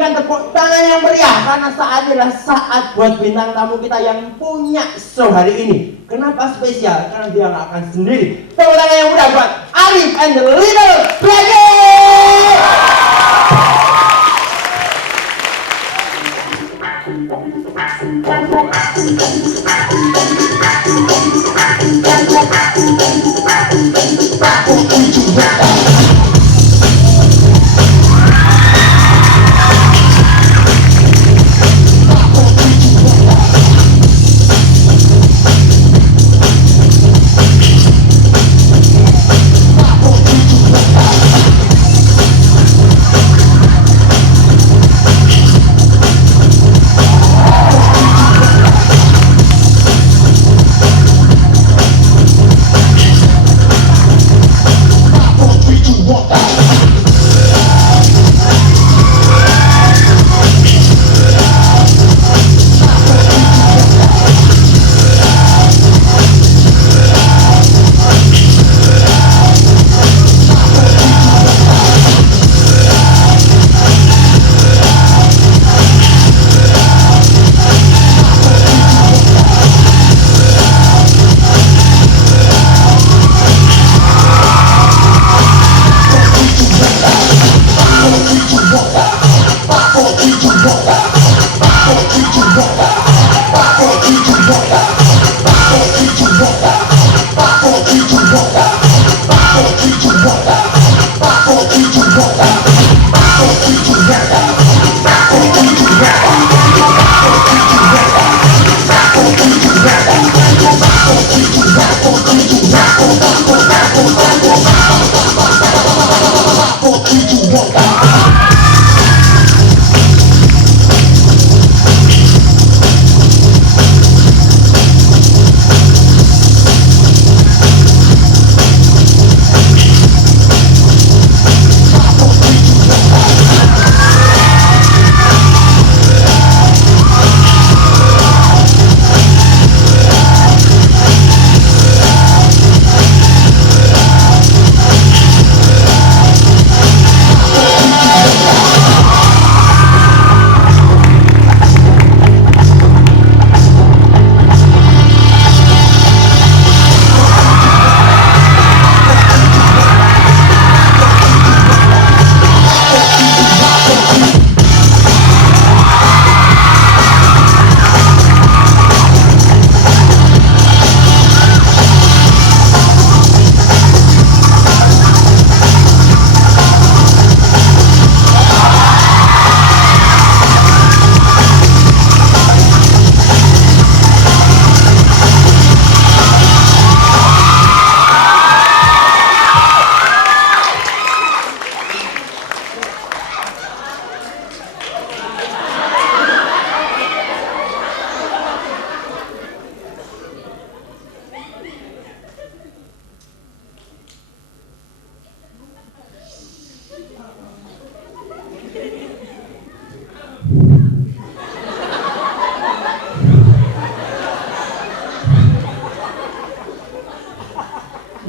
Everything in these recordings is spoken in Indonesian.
berikan tepuk tangan yang meriah karena saat adalah saat buat bintang tamu kita yang punya show hari ini. Kenapa spesial? Karena dia nggak akan sendiri. Tepuk tangan yang meriah buat Arif and the Little Dragon.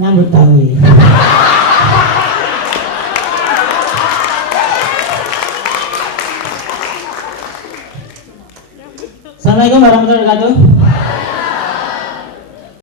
Nyambut gawe. Assalamualaikum warahmatullahi wabarakatuh.